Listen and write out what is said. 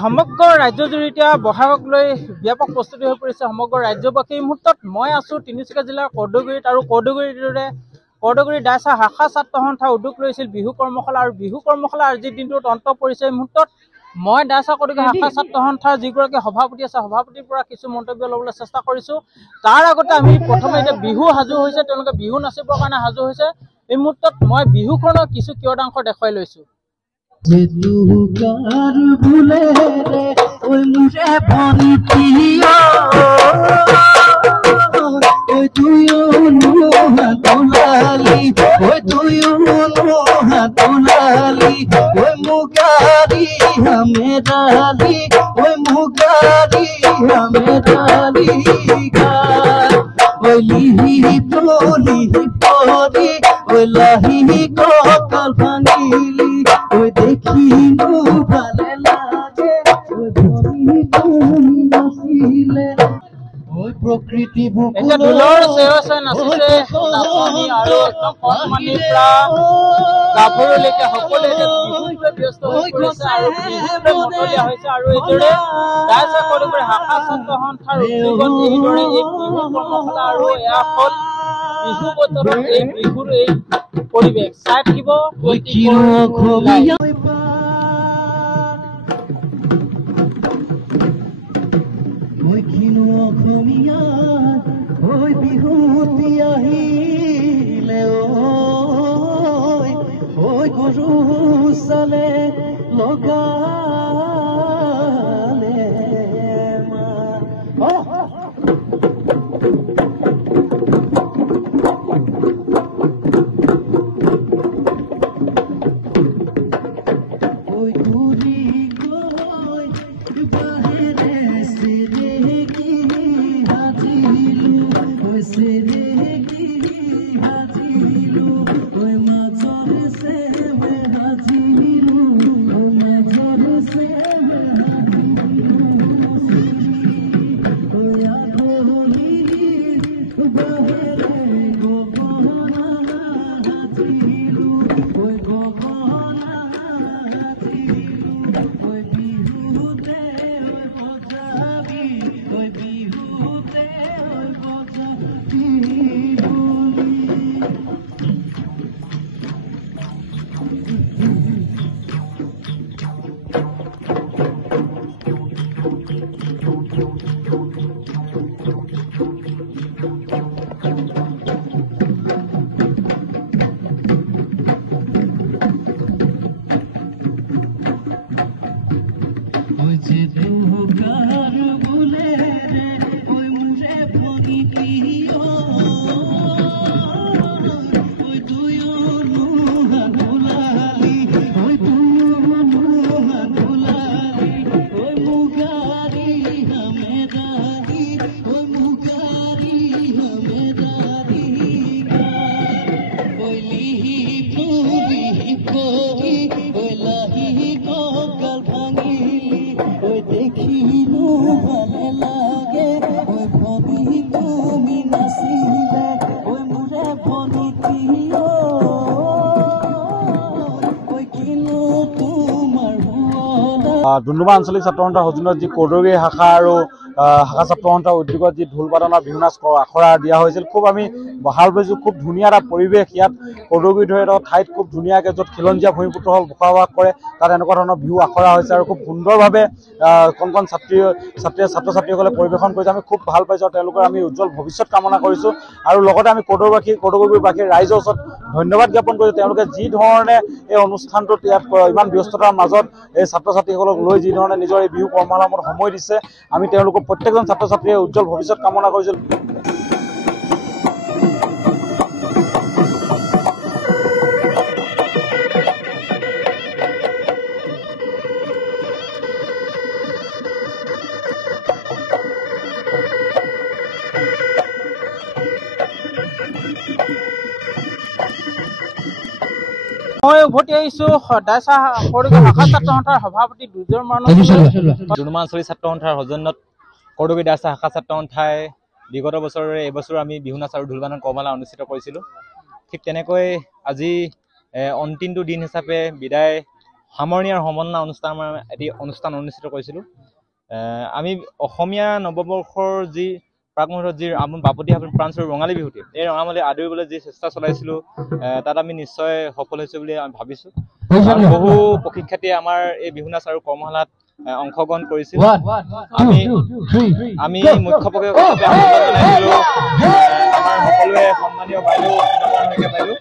সমগ্ৰ ৰাজ্যজুৰি এতিয়া বহাগক লৈ ব্যাপক প্ৰস্তুতি হৈ পৰিছে সমগ্ৰ ৰাজ্যবাসী। এই মুহূৰ্তত মই আছো তিনিচুকীয়া জিলাৰ কৰ্দগুৰিত আৰু কৰ্দগুৰি দাইচা শাখা ছাত্ৰ সন্থাই উদ্যোগ লৈছিল বিহু কৰ্মশালা আৰু বিহু কৰ্মশালা আজিৰ দিনটোত অন্ত পৰিছে। এই মুহূৰ্তত মই দাইচা কৰ্দগুৰি শাখা ছাত্ৰ সন্থাৰ যিগৰাকী সভাপতি আছে সভাপতিৰ পৰা কিছু মন্তব্য ল'বলৈ চেষ্টা কৰিছো। তাৰ আগতে আমি প্ৰথমে এতিয়া বিহু সাজু হৈছে, তেওঁলোকে বিহু নাচিবৰ কাৰণে সাজু হৈছে। এই মুহূৰ্তত মই বিহুখনৰ কিছু কিয়দাংশ দেখুৱাই লৈছো। कार भूले रे ओए मुझे पानी पियो ओए तुयो नुहा दुलाली ओए तुयो नुहा दुलाली ओए मुगारी हमें डाली ओए मुगारी हमें डाली ओए लिही पोली पोरी ओए लाही को कल भांगीली ओए देखी नो भाले लागे ओए भरी তুমি নাচিলে ওই প্রকৃতি এটা ঢোলৰ চেৱছে নাচিছে নাচনি আৰু একদম কণমানিৰ পৰা গাভৰুলৈকে সকলোৱে বিহুতে ব্যস্ত হৈ পৰিছে আৰু বিহুতে মতলীয়া হৈছে। আৰু এইদৰে দাইচা কৰ্দগুৰি শাখা ছাত্ৰ সন্থাৰ উদ্যোগত এইদৰে এই বিহু কৰ্মশালা আৰু এয়া হ'ল বিহু বতৰত এই বিহুৰ এই পৰিৱেশ চাই থাকিব। ওই বিহুতি আহিলে ওই গরু সালে লগালে ওই গুরি কই বাহিরে সিরে কি হাজিলু ওই সিরে কি হাজিলু ওই মাঝর সে মে হাজিলু ওই মাঝর সে মে হাজিলু ওই আধোলি বাহিরে গোগনা হাজিলু ওই গোগনা হাজিলু ওই বিহুতে ওই বজাবি ওই বিহুতে ওই বজাবি ওই যে দুকার ভুলে রে ওই মুঝে পানি পিও ওই তুইও নুহা দুলালি ওই তুইও নুহা দুলালি ওই মুগারি হমে দাদি ওই মুগারি হমে দাদি ওই লিহি পুরি করি ওই লাহি কোকাল ভাঙিলি ওই দেখি নো ভালে লাগে ওই ভনি তুমি নাচিলে ওই মুরে ভনি দিও ওই কিনো তোমার হুয়া ডুমডুমা আঞ্চলিক ছাত্ৰ সন্থাৰ সৌজন্যত যি কৰ্দগুৰি শাখা আৰু শাখা ছাত্ৰ সন্থাৰ উদ্যোগত যি ঢোল বাদনৰ বিহু নাচ আখৰা দিয়া হৈছিল, খুব আমি ভাল পাইছোঁ। খুব ধুনীয়া এটা পৰিৱেশ ইয়াত কৰ্দগুৰি ধৰি এটা ঠাইত খুব ধুনীয়াকৈ য'ত খিলঞ্জীয়া ভূমিপুত্ৰসকল বসবাস কৰে তাত এনেকুৱা ধৰণৰ বিহু আখৰা হৈছে আৰু খুব সুন্দৰভাৱে কণ ছাত্ৰ ছাত্ৰীসকলে পৰিৱেশন কৰিছে। আমি খুব ভাল পাইছোঁ আৰু তেওঁলোকৰ আমি উজ্জ্বল ভৱিষ্যত কামনা কৰিছোঁ। আৰু লগতে আমি কৰ্দগুৰিবাসীৰ ৰাইজৰ ওচৰত ধন্যবাদ জ্ঞাপন কৰিছোঁ। তেওঁলোকে যি ধৰণে এই অনুষ্ঠানটোত ইয়াত ইমান ব্যস্ততাৰ মাজত এই ছাত্ৰ ছাত্ৰীসকলক লৈ যি ধৰণে নিজৰ এই বিহু কৰ্মশালাসমূহত সময় দিছে, আমি তেওঁলোকক প্ৰত্যেকজন ছাত্ৰ ছাত্ৰীয়ে উজ্জ্বল ভৱিষ্যত কামনা কৰিছোঁ। মই উভতি আহিছো দাইচা কৰ্দগুৰি শাখা ছাত্ৰ সন্থাৰ সভাপতি দুৰ্যোধন মানৱ ডুমডুমা আঞ্চলিক ছাত্ৰ সন্থাৰ সৌজন্যত কৰ্দগুৰি দাইচা শাখা ছাত্ৰ সন্থাই বিগত বছৰৰে এইবছৰ আমি বিহু নাচ আৰু ঢোল বাদন কৰ্মশালা অনুষ্ঠিত কৰিছিলোঁ। ঠিক তেনেকৈ আজি অন্তিমটো দিন হিচাপে বিদায় সামৰণি আৰু সমন্বয় অনুষ্ঠান আমাৰ এটি অনুষ্ঠান অনুষ্ঠিত কৰিছিলোঁ। আমি অসমীয়া নৱবৰ্ষৰ যি প্ৰাক মুহূৰ্তত যি আমাৰ বাপতি সাহোন প্ৰাণস্বৰূপ ৰঙালী বিহুটি, এই ৰঙালী আদৰিবলৈ যি চেষ্টা চলাইছিলোঁ, তাত আমি নিশ্চয় সফল হৈছোঁ বুলি আমি ভাবিছোঁ। বহু প্ৰশিক্ষাৰ্থীয়ে আমাৰ এই বিহু নাচ আৰু কৰ্মশালাত অংশগ্ৰহণ কৰিছিল। আমি মুখ্য প্ৰশিক্ষক হিচাপে আহ্বান জনাইছিলোঁ আমাৰ সকলোৱে সন্মানীয় বাইদেউ বাইদেউ